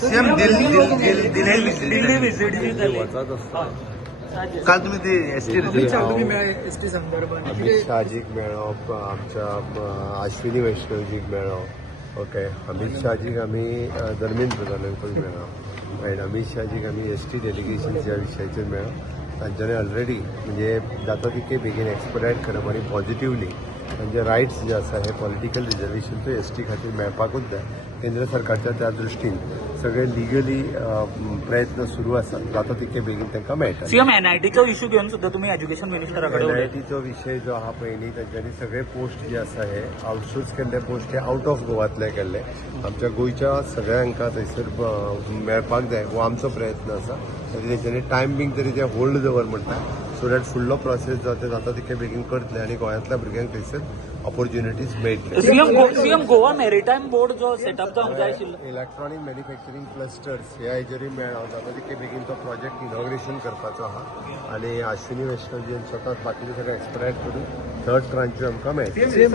CM Delhi visit जी झाली. काल तुम्ही ते एसटी एसटी संदर्भात अमित शहाजीक मेळप, आमच्या अश्विनी वैष्णवजीक मेळप. ओके, अमित शहाजीक आमी धर्मेंद्र प्रधानांक मेळप आनी अमित शहाजीक आमी एसटी डेलिगेशन ह्या विशयाचेर मेळप. तांच्यांनी ऑलरेडी म्हणजे जाता तितके बेगीन एक्सपडायट करप आनी पॉझिटिव्हली म्हणजे रायट्स जे आसा हे पॉलिटिकल रिजर्वेशन तो एसटी खातीर मेळपाकूच जाय. केंद्र सरकारच्या त्या दृश्टीन सगळे लिगली प्रयत्न सुरू आसात. जाता तितके बेगीन तांकां मेळटा. सीएम एनआयटीचो इश्यू घेवन सुद्धा तुम्ही एज्युकेशन मिनिस्टराकडे उलयले. एनआयटीचो विषय जो आहा पयलीं तांच्यांनी सगळे पोस्ट जे आसा हे आउटसोर्स केल्ले पोस्ट हे आउट ऑफ गोवातले केल्ले. आमच्या गोंयच्या सगळ्यांका थंयसर मेळपाक जाय हो आमचो प्रयत्न आसा. तेंच्यांनी टायम बींग तरी ते होल्ड दवर म्हणटा सो दॅट फुडलो प्रोसेस जो ते जाता तितके बेगीन करतले आनी गोंयांतल्या भुरग्यांक थंयसर ऑपॉर्च्युनिटीज मेळटले. सीएम गोवा मॅरिटायम बोर्ड जो सेटअप जावंक जाय आशिल्लो. इलेक्ट्रॉनिक मॅन्युफॅक्चरिंग क्लस्टर्स ह्या हेजेरूय मेळ्ळा जाता तितके बेगीन तो प्रोजेक्ट इनॉग्रेशन करपाचो आहा आनी अश्विनी वैष्णवजी स्वता बाकीचे सगळे एक्सपडायट करून थर्ड ट्रांच आमकां मेळटले.